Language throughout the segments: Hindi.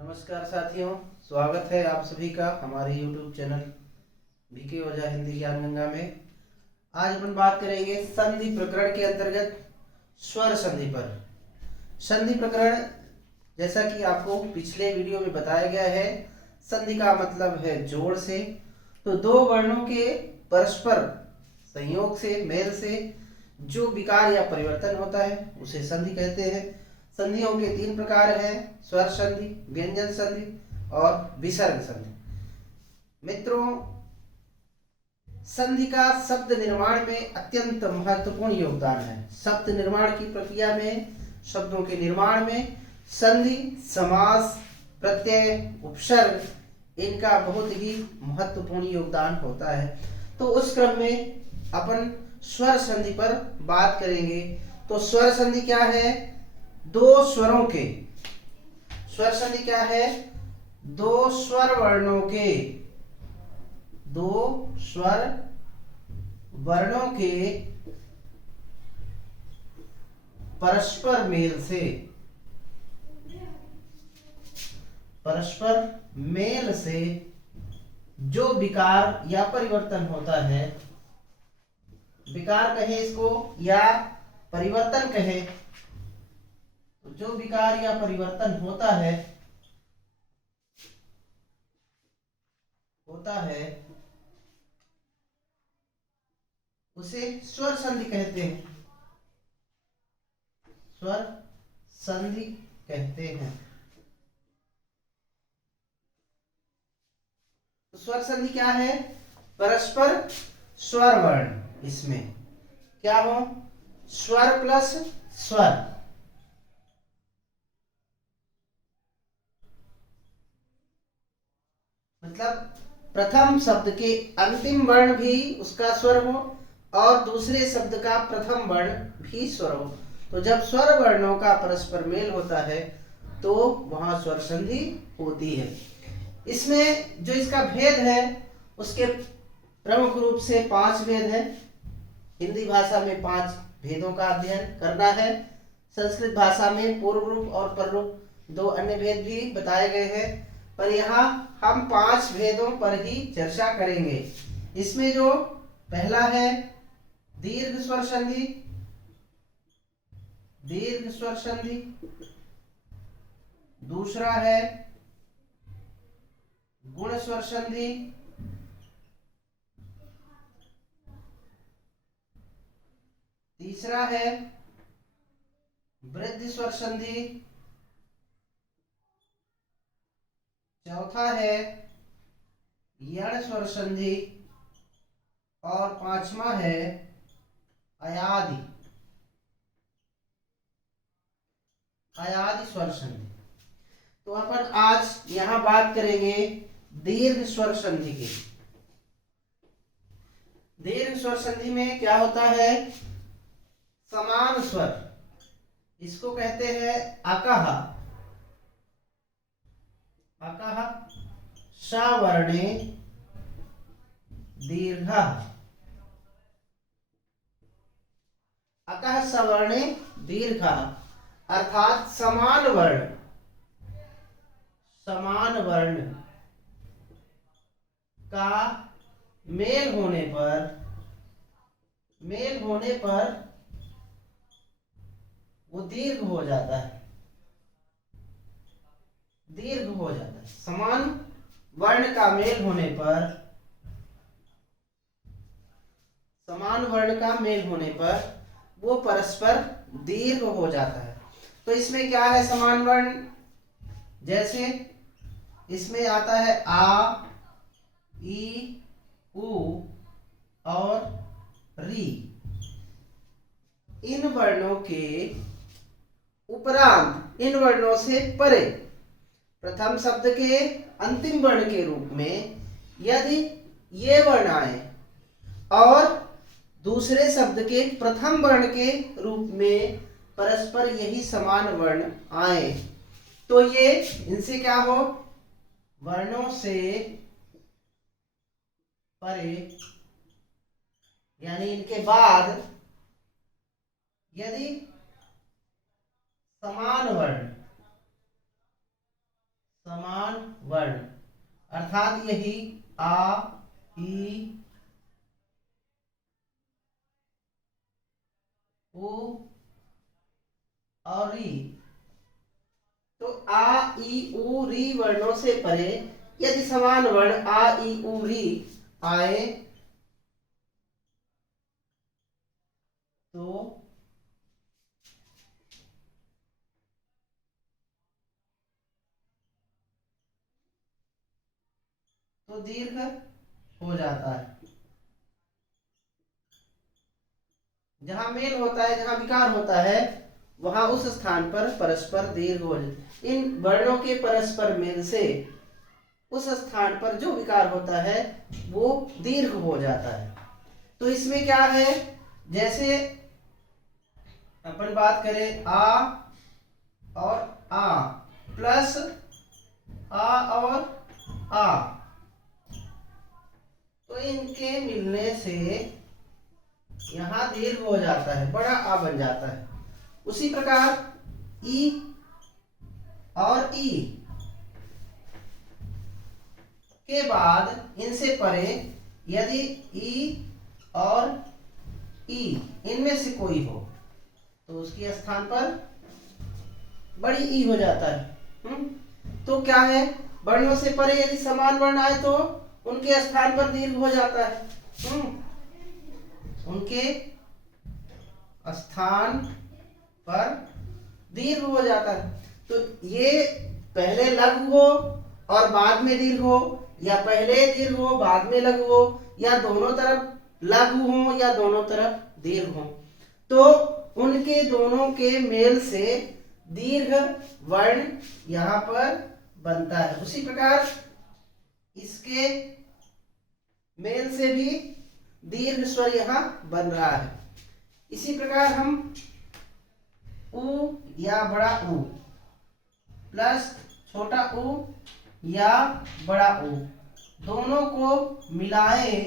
नमस्कार साथियों, स्वागत है आप सभी का हमारे YouTube चैनल बीके ओझा हिंदी ज्ञान गंगा में। आज अपन बात करेंगे संधि प्रकरण के अंतर्गत स्वर संधि पर। संधि प्रकरण जैसा कि आपको पिछले वीडियो में बताया गया है, संधि का मतलब है जोड़ से। तो दो वर्णों के परस्पर संयोग से, मेल से जो विकार या परिवर्तन होता है उसे संधि कहते हैं। संधियों के तीन प्रकार हैं: स्वर संधि, व्यंजन संधि और विसर्ग संधि। मित्रों, संधि का शब्द निर्माण में अत्यंत महत्वपूर्ण योगदान है। शब्द निर्माण की प्रक्रिया में, शब्दों के निर्माण में संधि, समास, प्रत्यय, उपसर्ग इनका बहुत ही महत्वपूर्ण योगदान होता है। तो उस क्रम में अपन स्वर संधि पर बात करेंगे। तो स्वर संधि क्या है? दो स्वरों के, स्वर संधि क्या है? दो स्वर वर्णों के, दो स्वर वर्णों के परस्पर मेल से, परस्पर मेल से जो विकार या परिवर्तन होता है, विकार कहे इसको या परिवर्तन कहे, तो जो विकार या परिवर्तन होता है उसे स्वर संधि कहते हैं। स्वर संधि कहते हैं। तो स्वर संधि क्या है? परस्पर स्वर वर्ण, इसमें क्या हो? स्वर प्लस स्वर। मतलब प्रथम शब्द के अंतिम वर्ण भी उसका स्वर हो और दूसरे शब्द का प्रथम वर्ण भी स्वर हो। तो जब स्वर वर्णों का परस्पर मेल होता है तो वहां स्वर संधि होती है। इसमें जो इसका भेद है उसके प्रमुख रूप से 5 भेद हैं। हिंदी भाषा में 5 भेदों का अध्ययन करना है। संस्कृत भाषा में पूर्व रूप और पर रूप 2 अन्य भेद भी बताए गए हैं, पर यहाँ हम 5 भेदों पर ही चर्चा करेंगे। इसमें जो पहला है दीर्घ स्वर संधि, दीर्घ स्वर संधि। दूसरा है गुण स्वर संधि। तीसरा है वृद्धि स्वर संधि। चौथा है यण स्वर संधि और 5वां है अयादि, अयादि स्वर संधि। तो अपन आज यहां बात करेंगे दीर्घ स्वर संधि की। दीर्घ स्वर संधि में क्या होता है? समान स्वर, इसको कहते हैं अकह। अकह सवर्णे दीर्घ, अकह सवर्णे दीर्घ अर्थात समान वर्ण, समान वर्ण का मेल होने पर, मेल होने पर वो दीर्घ हो जाता है, दीर्घ हो जाता है। समान वर्ण का मेल होने पर, समान वर्ण का मेल होने पर वो परस्पर दीर्घ हो जाता है। तो इसमें क्या है समान वर्ण? जैसे इसमें आता है आ, ई, उ और री। इन वर्णों के उपरांत, इन वर्णों से परे प्रथम शब्द के अंतिम वर्ण के रूप में यदि ये वर्ण आए और दूसरे शब्द के प्रथम वर्ण के रूप में परस्पर यही समान वर्ण आए तो ये इनसे क्या हो? वर्णों से परे, यानी इनके बाद यदि समान वर्ण, समान वर्ण, अर्थात यही आ, ई, उ और री। तो आ, ई, उ, री वर्णों से परे यदि समान वर्ण आ, ई, उ, री आए तो दीर्घ हो जाता है। जहां मेल होता है, जहां विकार होता है, वहां उस स्थान पर परस्पर दीर्घ हो जाता है। इन वर्णों के परस्पर मेल से उस स्थान पर जो विकार होता है वो दीर्घ हो जाता है। तो इसमें क्या है, जैसे अपन बात करें आ और आ प्लस आ और आ, तो इनके मिलने से यहां दीर्घ हो जाता है, बड़ा आ बन जाता है। उसी प्रकार ई और ई के बाद इनसे परे यदि ई और ई इनमें से कोई हो तो उसके स्थान पर बड़ी ई हो जाता है। तो क्या है, वर्णों से परे यदि समान वर्ण आए तो उनके स्थान पर दीर्घ हो जाता है। उनके स्थान पर दीर्घ हो जाता है। तो ये पहले लघु हो और बाद में दीर्घ हो, या पहले दीर्घ हो बाद में लघु हो, या दोनों तरफ लघु हो या दोनों तरफ दीर्घ हो, तो उनके दोनों के मेल से दीर्घ वर्ण यहाँ पर बनता है। उसी प्रकार इसके मेल से भी दीर्घ स्वर यहाँ बन रहा है। इसी प्रकार हम उ या बड़ा उ प्लस छोटा उ या बड़ा उ दोनों को मिलाए,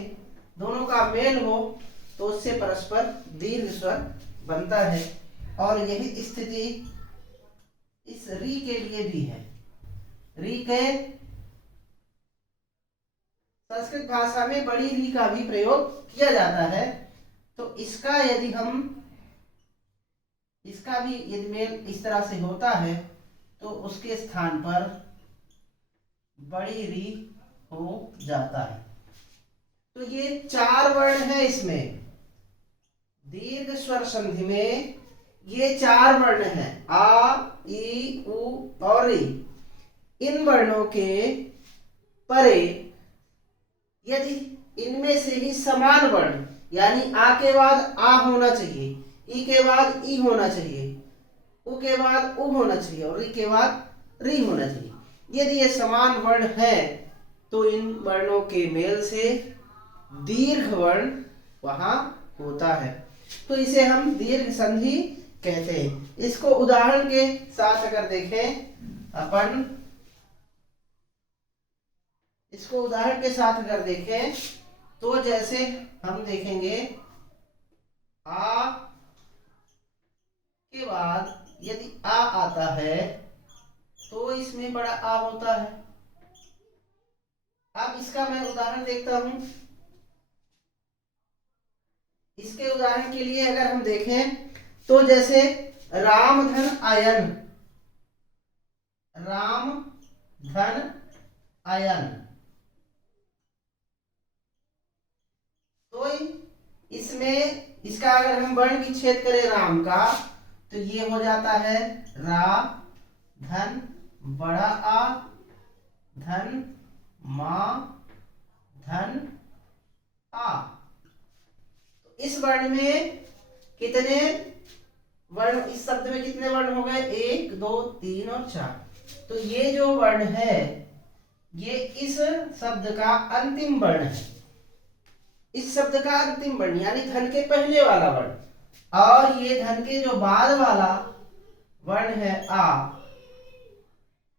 दोनों का मेल हो तो उससे परस्पर दीर्घ स्वर बनता है। और यही स्थिति इस री के लिए भी है। री के संस्कृत भाषा में बड़ी री का भी प्रयोग किया जाता है। तो इसका यदि हम इसका भी यदि मेल इस तरह से होता है तो उसके स्थान पर बड़ी री हो जाता है। तो ये 4 वर्ण है, इसमें दीर्घ स्वर संधि में ये 4 वर्ण हैं, आ, ई, उ और री। इन वर्णों के परे यदि इनमें से ही समान वर्ण, यानी आ के बाद आ होना चाहिए, ई के बाद ई होना चाहिए, उ के बाद उ होना चाहिए और री के बाद री होना चाहिए, यदि ये समान वर्ण है तो इन वर्णों के मेल से दीर्घ वर्ण वहां होता है। तो इसे हम दीर्घ संधि कहते हैं। इसको उदाहरण के साथ अगर देखें अपन, इसको उदाहरण के साथ अगर देखें तो जैसे हम देखेंगे आ के बाद यदि आ आता है तो इसमें बड़ा आ होता है। अब इसका मैं उदाहरण देखता हूं। इसके उदाहरण के लिए अगर हम देखें तो जैसे राम धन आयन, राम धन आयन, तो इसमें इसका अगर हम वर्ण विच्छेद करें राम का तो ये हो जाता है रा धन बड़ा आ धन मा धन आ। तो इस वर्ण में कितने वर्ण, इस शब्द में कितने वर्ण हो गए, 1 2 3 और 4। तो ये जो वर्ण है ये इस शब्द का अंतिम वर्ण है, इस शब्द का अंतिम वर्ण यानी धन के पहले वाला वर्ण, और ये धन के जो बाद वाला वर्ण है आ,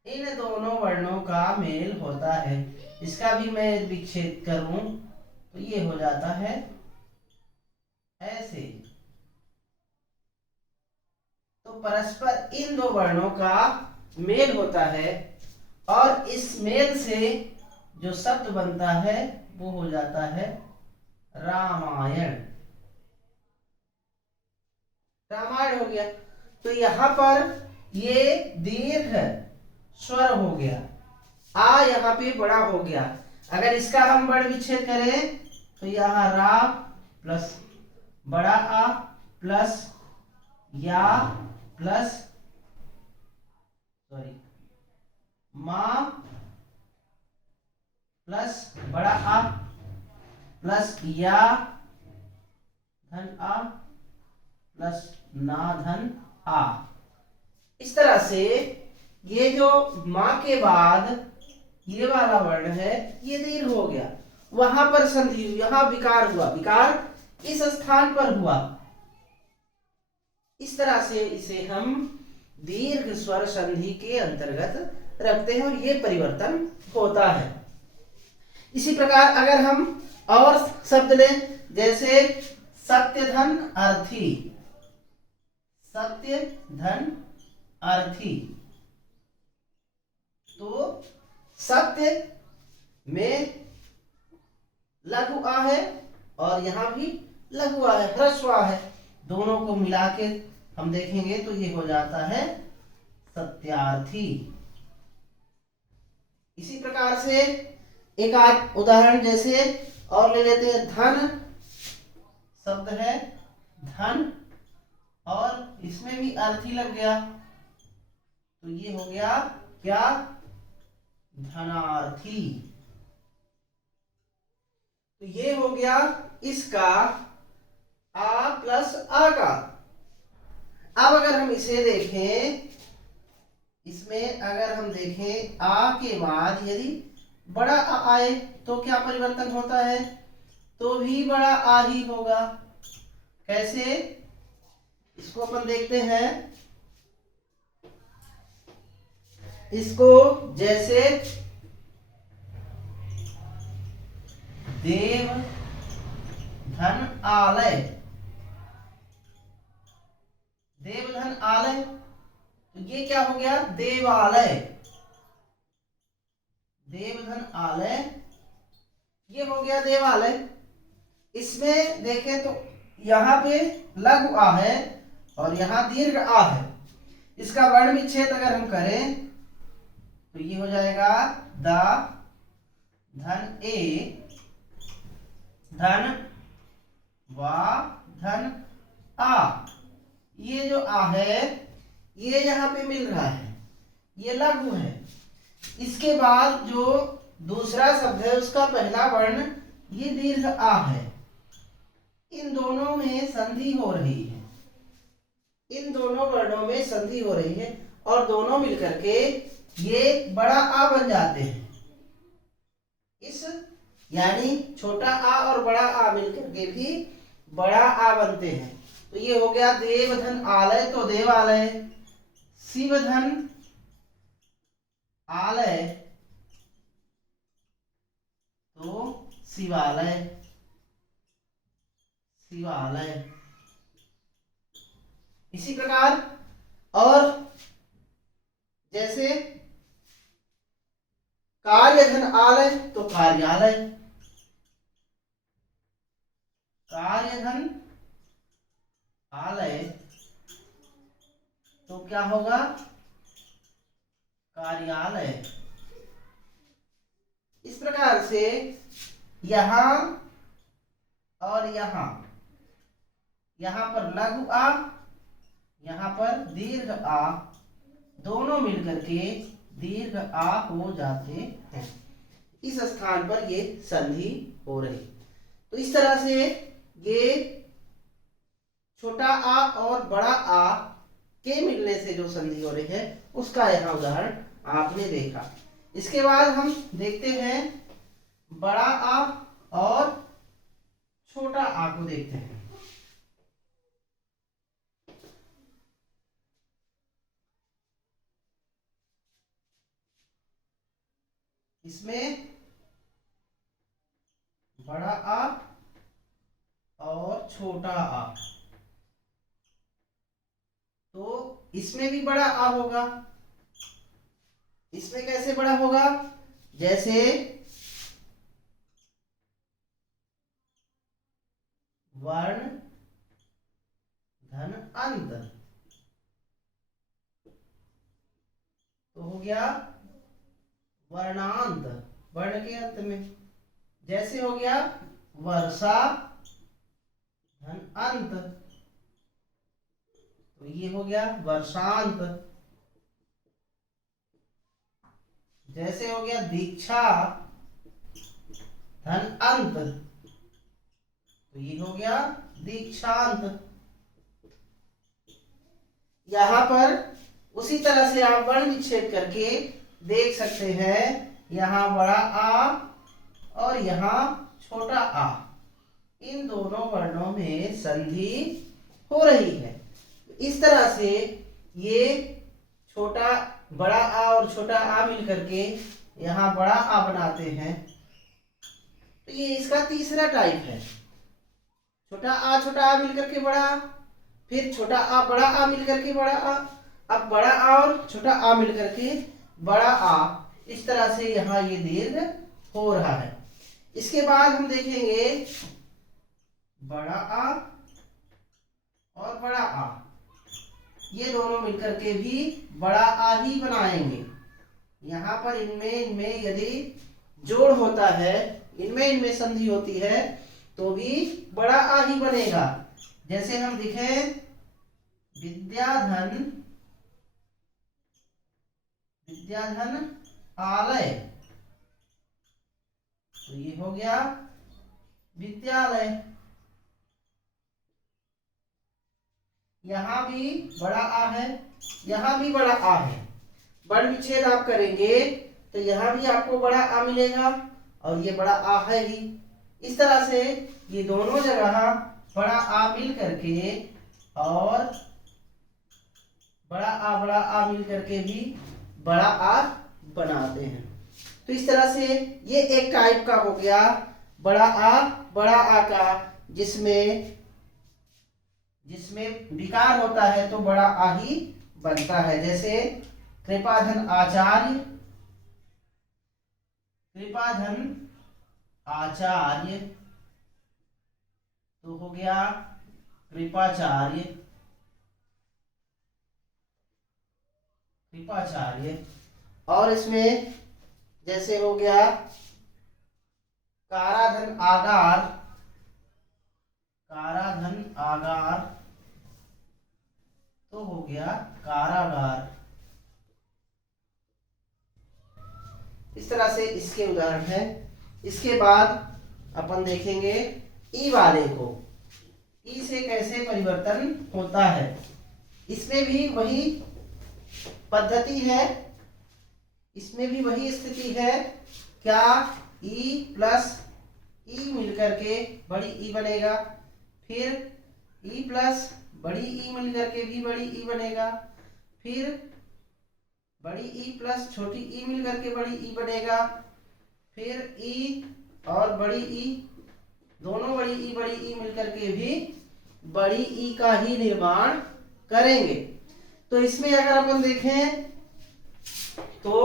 इन दोनों वर्णों का मेल होता है। इसका भी मैं विच्छेद करूं तो ये हो जाता है ऐसे। तो परस्पर इन दो वर्णों का मेल होता है और इस मेल से जो शब्द बनता है वो हो जाता है रामायण। रामायण हो गया। तो यहाँ पर ये दीर्घ स्वर हो गया, आ यहाँ पे बड़ा हो गया। अगर इसका हम वर्ण विच्छेद करें तो यहाँ रा प्लस बड़ा आ प्लस या प्लस सॉरी मां प्लस बड़ा आ प्लस या धन आ प्लस ना धन आ। इस तरह से ये जो मां के बाद ये वाला वर्ण है ये दीर्घ हो गया, वहां पर संधि हुई, यहां विकार हुआ, विकार इस स्थान पर हुआ। इस तरह से इसे हम दीर्घ स्वर संधि के अंतर्गत रखते हैं और ये परिवर्तन होता है। इसी प्रकार अगर हम और शब्द लें, जैसे सत्य धन अर्थी, सत्य धन अर्थी, तो सत्य में लघु आ है और यहां भी लघु आ है, ह्रस्व आ है, दोनों को मिला के हम देखेंगे तो ये हो जाता है सत्यार्थी। इसी प्रकार से एक आध उदाहरण जैसे और ले लेते हैं, धन शब्द है धन और इसमें भी अर्थी लग गया, तो ये हो गया क्या, धनार्थी। तो ये हो गया इसका आ प्लस आ का। अब अगर हम इसे देखें, इसमें अगर हम देखें आ के बाद यदि बड़ा आ आए तो क्या परिवर्तन होता है, तो भी बड़ा आ ही होगा। कैसे, इसको अपन देखते हैं। इसको जैसे देव धन आलय, देवधन आलय, तो ये क्या हो गया, देवालय, देवधन आलय, ये हो गया देवालय। इसमें देखें तो यहाँ पे लघु आ है और यहाँ दीर्घ आ है। इसका वर्ण विच्छेद अगर हम करें तो ये हो जाएगा दा धन ए धन वा धन आ। ये जो आ है ये यहाँ पे मिल रहा है, ये लघु है। इसके बाद जो दूसरा शब्द है उसका पहला वर्ण ये दीर्घ आ है। इन दोनों में संधि हो रही है, इन दोनों वर्णों में संधि हो रही है और दोनों मिलकर के ये बड़ा आ बन जाते हैं। इस यानी छोटा आ और बड़ा आ मिलकर के भी बड़ा आ बनते हैं। तो ये हो गया देवधन आलय तो देवालय, शिवधन आलय तो शिवालय, शिवालय। इसी प्रकार और जैसे कार्यधन आलय तो कार्यालय, कार्यधन आलय तो क्या होगा, कार्यालय। इस प्रकार से यहां और यहां, यहां पर लघु आ, यहां पर दीर्घ आ, दोनों मिलकर के दीर्घ आ हो जाते हैं। इस स्थान पर ये संधि हो रही। तो इस तरह से ये छोटा आ और बड़ा आ के मिलने से जो संधि हो रही है उसका यहाँ उदाहरण आपने देखा। इसके बाद हम देखते हैं बड़ा आ और छोटा आ को देखते हैं। इसमें बड़ा आ और छोटा आ, तो इसमें भी बड़ा आ होगा, इसमें कैसे बड़ा होगा? जैसे वर्ण धन अंत, तो हो गया वर्णांत, वर्ण के अंत में। जैसे हो गया वर्षा धन अंत, तो ये हो गया वर्षांत। जैसे हो गया दीक्षा धन अंत, तो ये हो गया दीक्षांत। यहां पर उसी तरह से आप वर्ण विच्छेद करके देख सकते हैं, यहां बड़ा आ और यहां छोटा आ, इन दोनों वर्णों में संधि हो रही है। इस तरह से ये छोटा बड़ा आ और छोटा आ मिलकर के यहाँ बड़ा आ बनाते हैं। तो ये इसका तीसरा टाइप है। छोटा आ मिलकर के बड़ा आ, फिर छोटा आ बड़ा आ मिलकर के बड़ा आ, अब बड़ा आ और छोटा आ मिलकर के बड़ा आ, इस तरह से यहाँ ये दीर्घ हो रहा है। इसके बाद हम देखेंगे बड़ा आ और बड़ा आ, ये दोनों मिलकर के भी बड़ा आ ही बनाएंगे। यहाँ पर इनमें यदि जोड़ होता है, इनमें संधि होती है, तो भी बड़ा आ ही बनेगा। जैसे हम लिखें विद्याधन आलय, तो ये हो गया विद्यालय। यहां भी बड़ा आ है, यहां भी बड़ा आ है। वर्ण विच्छेद आप करेंगे तो यहां भी आपको बड़ा आ मिलेगा और ये बड़ा आ है ही। इस तरह से ये दोनों जगह बड़ा आ मिल करके और बड़ा आ मिल करके भी बड़ा आ बनाते हैं। तो इस तरह से ये एक टाइप का हो गया बड़ा आ का, जिसमें विकार होता है तो बड़ा आ ही बनता है। जैसे कृपाधन आचार्य, तो हो गया कृपाचार्य। और इसमें जैसे हो गया काराधन आगार, तो हो गया कारागार। इस तरह से इसके उदाहरण है। इसके बाद अपन देखेंगे ई वाले को, ई से कैसे परिवर्तन होता है। इसमें भी वही पद्धति है, इसमें भी वही स्थिति है। क्या ई प्लस ई मिलकर के बड़ी ई बनेगा, फिर ई प्लस बड़ी ई मिलकर के भी बड़ी ई बनेगा, फिर बड़ी ई प्लस छोटी ई मिलकर के बड़ी ई बनेगा, फिर ई और बड़ी ई, दोनों बड़ी ई मिलकर के भी बड़ी ई का ही निर्माण करेंगे। तो इसमें अगर अपन देखें तो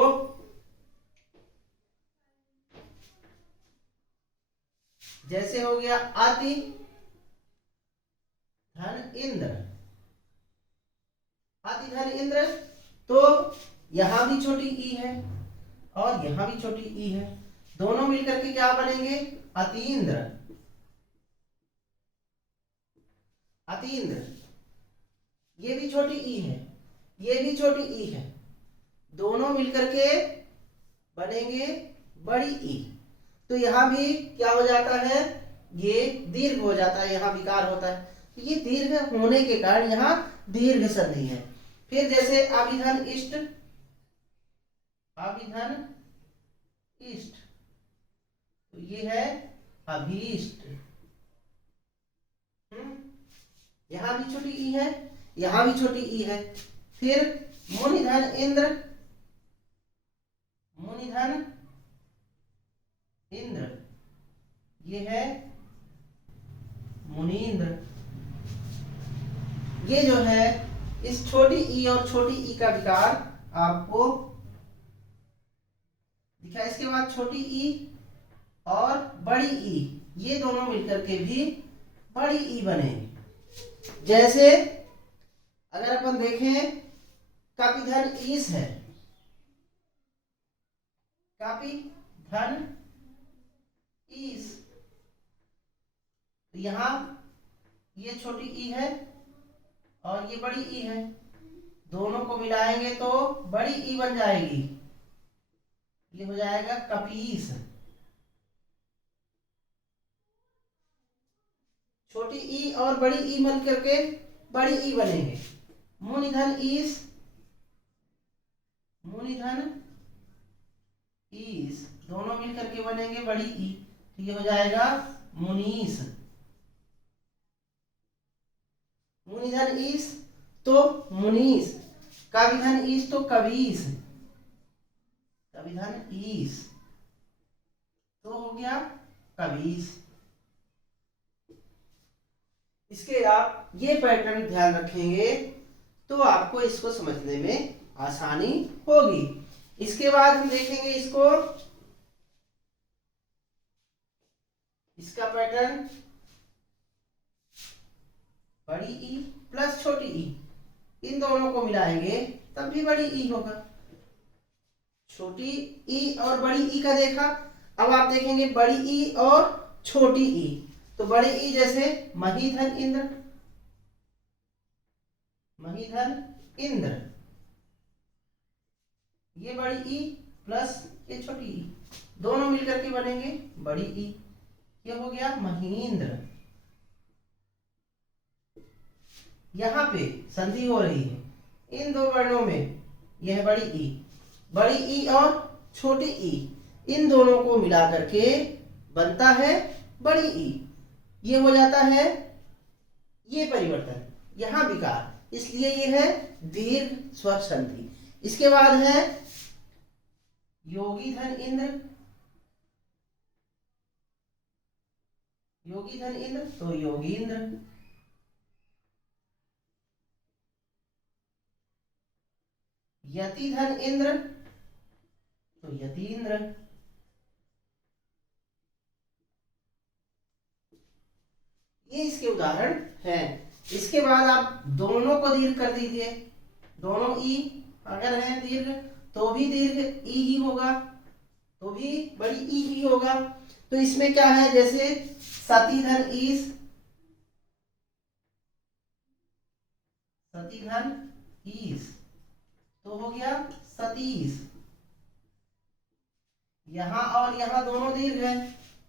जैसे हो गया अति धन इंद्र, तो यहां भी छोटी ई है और यहां भी छोटी ई है, दोनों मिलकर के क्या बनेंगे अतीन्द्र। ये भी छोटी ई है, ये भी छोटी ई है, दोनों मिलकर के बनेंगे बड़ी ई। तो यहां भी क्या हो जाता है, ये दीर्घ हो जाता है, यहां विकार होता है। तो ये दीर्घ होने के कारण यहां दीर्घ संधि है। फिर जैसे अभिधन इष्ट, तो ये है अभीष्ट। यहां भी छोटी ई है, यहां भी छोटी ई है। फिर मुनिधन इंद्र, ये है मुनीन्द्र। ये जो है इस छोटी ई और छोटी ई का विकार आपको दिखा। इसके बाद छोटी ई और बड़ी ई, ये दोनों मिलकर के भी बड़ी ई बनेंगे। जैसे अगर अपन देखें कापी धन ईस है, कापी धन ईस, तो यहां ये छोटी ई है और ये बड़ी ई है, दोनों को मिलाएंगे तो बड़ी ई बन जाएगी, ये हो जाएगा कपीस। छोटी ई और बड़ी ई मिल करके बड़ी ई बनेंगे। मूनिधन ईस, मूनिधन ईस दोनों मिल करके बनेंगे बड़ी ई, तो ये हो जाएगा मुनीस। मूनिधन ईस तो मुनीस, काविधन ईस तो कवीस, कविधन ईस तो हो गया कवीस। इसके आप ये पैटर्न ध्यान रखेंगे तो आपको इसको समझने में आसानी होगी। इसके बाद हम देखेंगे इसको, इसका पैटर्न बड़ी ई प्लस छोटी ई, इन दोनों को मिलाएंगे तब भी बड़ी ई होगा। छोटी ई और बड़ी ई का देखा, अब आप देखेंगे बड़ी ई और छोटी ई, तो बड़ी ई जैसे महीधन इंद्र, महीधन इंद्र, ये बड़ी ई प्लस ये छोटी ई, दोनों मिलकर के बनेंगे बड़ी ई, ये हो गया महींद्र। यहां पे संधि हो रही है इन दो वर्णों में, यह बड़ी ई और छोटी ई, इन दोनों को मिला करके बनता है बड़ी ई, ये हो जाता है ये परिवर्तन, यहां विकार, इसलिए ये है दीर्घ स्वर संधि। इसके बाद है योगी धन इंद्र, योगी धन इंद्र तो योगींद्र, यति धन इंद्र तो यतीन्द्र, ये इसके उदाहरण हैं। इसके बाद आप दोनों को दीर्घ कर दीजिए, दोनों ई अगर है दीर्घ तो भी दीर्घ ई ही होगा, तो भी बड़ी ई ही होगा। तो इसमें क्या है, जैसे सती धन ईस, सती धन ईस तो हो गया सतीस। यहां और यहां दोनों दीर्घ हैं,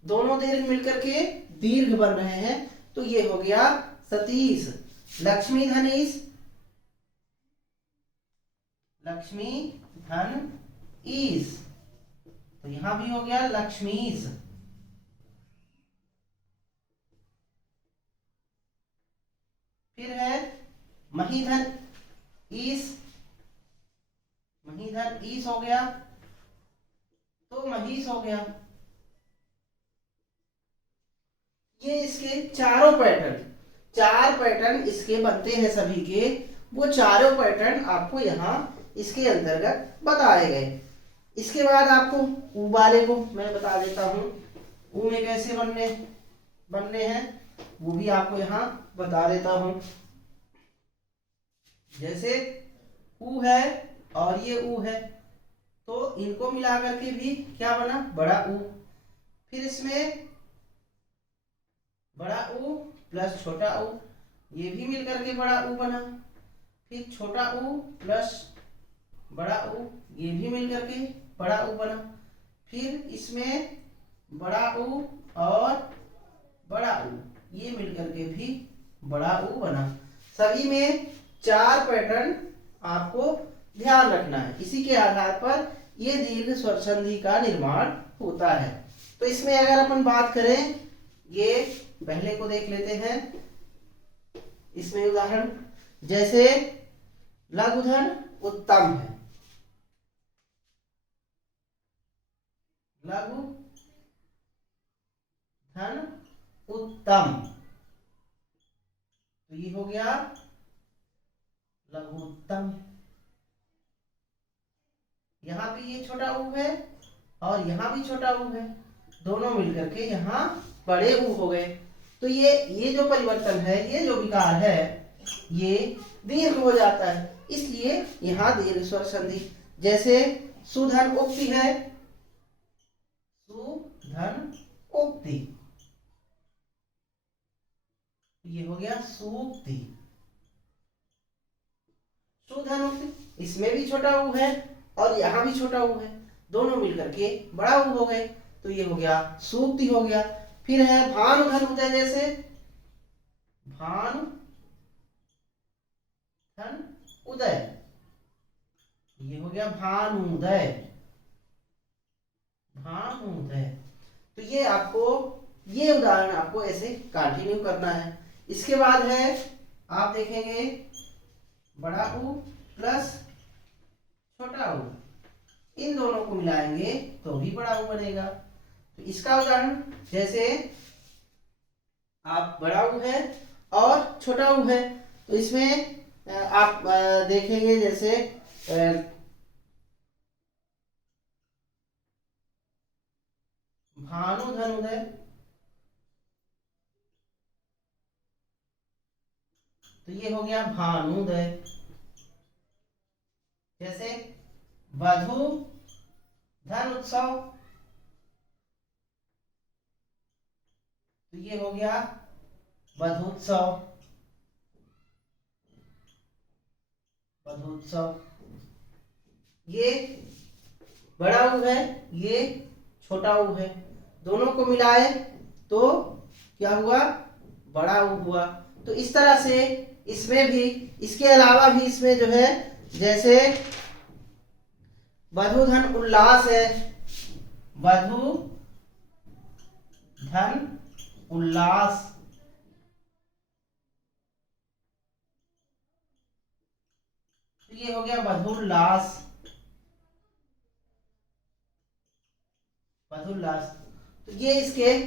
दोनों दीर्घ मिलकर के दीर्घ बन रहे हैं, तो ये हो गया सतीश। लक्ष्मी धनीश, लक्ष्मी धन ईस तो यहां भी हो गया लक्ष्मीस। फिर है महीधन ईस, महीधन ईस हो गया तो महीस हो गया। ये इसके चारों पैटर्न, चार पैटर्न इसके बनते हैं सभी के, वो चारों पैटर्न आपको यहाँ इसके अंतर्गत बताए गए। इसके बाद आपको ऊ वाले को मैं बता देता हूँ, ऊ में कैसे बनने हैं वो भी आपको यहाँ बता देता हूँ। जैसे ऊ है और ये ऊ है, तो इनको मिला करके भी क्या बना, बड़ा ऊ। फिर इसमें बड़ा ऊ प्लस छोटा ऊ, ये भी मिलकर के बड़ा ऊ बना। फिर छोटा ऊ प्लस बड़ा ऊ, ये भी मिलकर के बड़ा ऊ बना। फिर इसमें बड़ा ऊ और बड़ा ऊ, ये मिलकर के भी बड़ा ऊ बना। सभी में चार पैटर्न आपको ध्यान रखना है, इसी के आधार पर ये दीर्घ स्वर संधि का निर्माण होता है। तो इसमें अगर अपन बात करें, ये पहले को देख लेते हैं। इसमें उदाहरण जैसे लघुधन उत्तम है, लघु धन उत्तम, तो ये हो गया लघुत्तम। यहां पे ये छोटा ऊ है और यहाँ भी छोटा ऊ है, दोनों मिलकर के यहाँ बड़े ऊ हो गए। तो ये जो परिवर्तन है, ये जो विकार है, ये दीर्घ हो जाता है, इसलिए यहाँ दीर्घ स्वर संधि। जैसे सुधन उक्ति है, सुधन उक्ति, ये हो गया सूक्ति। सुधन उक्ति, इसमें भी छोटा ऊ है और यहाँ भी छोटा ऊ है, दोनों मिलकर के बड़ा ऊ हो गए, तो ये हो गया सूक्ति हो गया। फिर है भानु धन उदय, जैसे भानु धन उदय, ये हो गया भानुदय, भानुदय। तो ये आपको, ये उदाहरण आपको ऐसे कंटिन्यू करना है। इसके बाद है, आप देखेंगे बड़ा ऊ प्लस छोटा ऊ, इन दोनों को मिलाएंगे तो भी बड़ा ऊ बनेगा। तो इसका उदाहरण, जैसे आप बड़ा ऊ है और छोटा ऊ है, तो इसमें आप देखेंगे जैसे भानु धन उदय, तो ये हो गया भानुदय। जैसे वधु धन उत्सव, तो ये हो गया वधूत्सव, वधूत्सव। ये बड़ा ऊ है, ये छोटा ऊ है, दोनों को मिलाए तो क्या हुआ, बड़ा ऊ हुआ। तो इस तरह से इसमें भी, इसके अलावा भी इसमें जो है, जैसे वधु धन उल्लास है, वधु धन उल्लास, तो ये हो गया वधुल्लास, वधुल्लास। तो ये इसके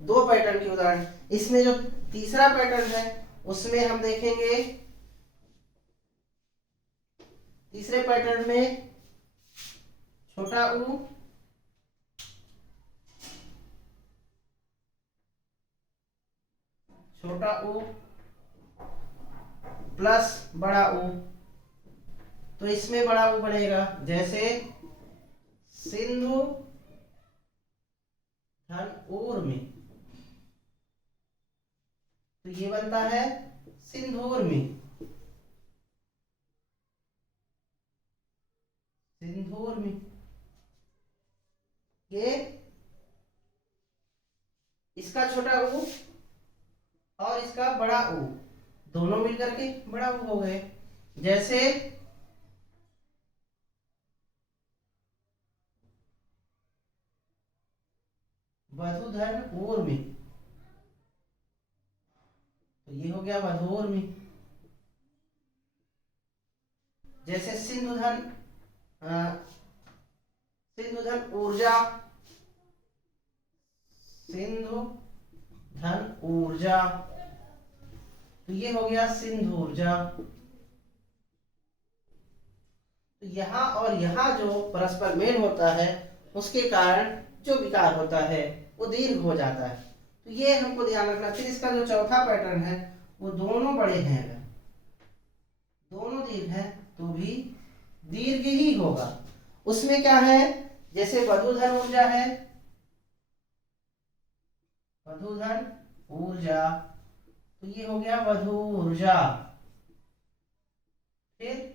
दो पैटर्न के उदाहरण। इसमें जो तीसरा पैटर्न है, उसमें हम देखेंगे, तीसरे पैटर्न में छोटा ऊ छोटा ऊ प्लस बड़ा ऊ, तो इसमें बड़ा ऊ बनेगा। जैसे सिंधु धन ऊर्मी, तो ये बनता है सिंधूर्मी, सिंधूर्मी। ये इसका छोटा ऊ और इसका बड़ा ऊ, दोनों मिलकर के बड़ा ऊ हो गए। जैसे वधुधन ऊर्मी, तो ये हो गया वधूर्मी। जैसे सिंधुधन सिंधुधन ऊर्जा, सिंधु धन ऊर्जा, तो ये हो गया सिंधु ऊर्जा। तो यहाँ और यहाँ जो परस्पर मेल होता है, उसके कारण जो विकार होता है वो दीर्घ हो जाता है। तो ये हमको ध्यान रखना। फिर इसका जो चौथा पैटर्न है, वो दोनों बड़े हैं, अगर दोनों दीर्घ हैं तो भी दीर्घ ही होगा। उसमें क्या है, जैसे वधुधन ऊर्जा है, वधुधन ऊर्जा, तो ये हो गया वधु ऊर्जा। फिर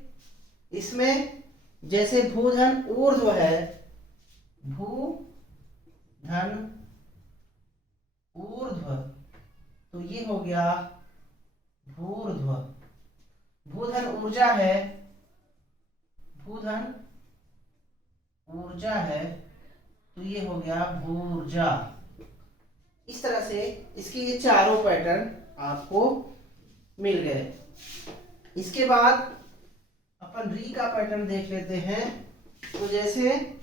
इसमें जैसे भूधन ऊर्ध्व है, भूधन ऊर्ध्व, तो ये हो गया भूर्ध्व। भूधन ऊर्जा है, भूधन ऊर्जा है, तो ये हो गया भूर्जा। इस तरह से इसके ये चारों पैटर्न आपको मिल गए। इसके बाद अपन री का पैटर्न देख लेते हैं। तो जैसे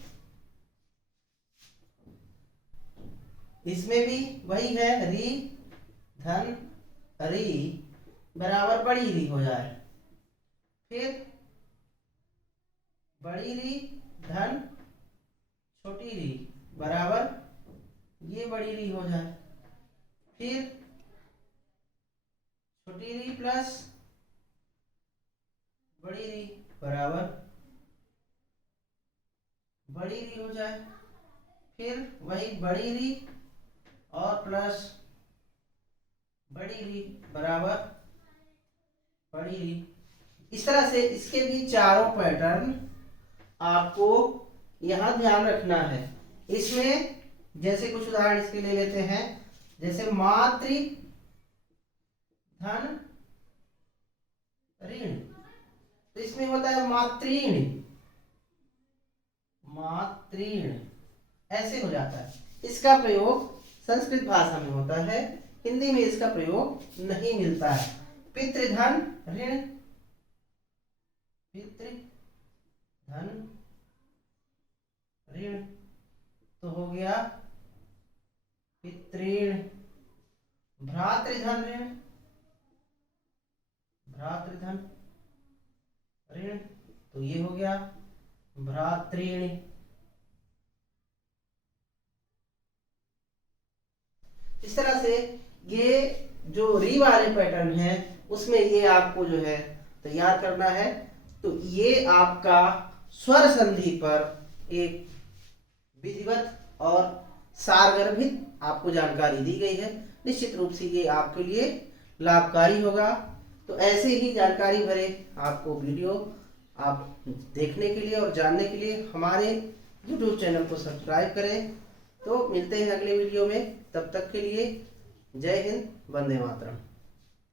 इसमें भी वही है, री धन री बराबर बड़ी री हो जाए, फिर बड़ी री धन छोटी री बराबर ये बड़ी री हो जाए, फिर छोटी री प्लस बड़ी री बराबर बड़ी री हो जाए, फिर वही बड़ी री और प्लस बड़ी री बराबर बड़ी री। इस तरह से इसके भी चारों पैटर्न आपको यहां ध्यान रखना है। इसमें जैसे कुछ उदाहरण इसके ले लेते हैं, जैसे मातृ धन ऋण, तो इसमें होता है मातृण, मातृण ऐसे हो जाता है। इसका प्रयोग संस्कृत भाषा में होता है, हिंदी में इसका प्रयोग नहीं मिलता है। पितृधन ऋण, पितृधन ऋण तो हो गया पितृण। भ्रातृधन ऋण, भ्रातृधन ऋण तो ये हो गया भ्रातृण। इस तरह से ये जो री वाले पैटर्न है उसमें ये आपको जो है तैयार करना है। तो ये आपका स्वर संधि पर एक विधिवत और सारगर्भित आपको जानकारी दी गई है। निश्चित रूप से ये आपके लिए लाभकारी होगा। तो ऐसे ही जानकारी भरे आपको वीडियो आप देखने के लिए और जानने के लिए हमारे YouTube चैनल को सब्सक्राइब करें। तो मिलते हैं अगले वीडियो में, तब तक के लिए जय हिंद, वंदे मातरम।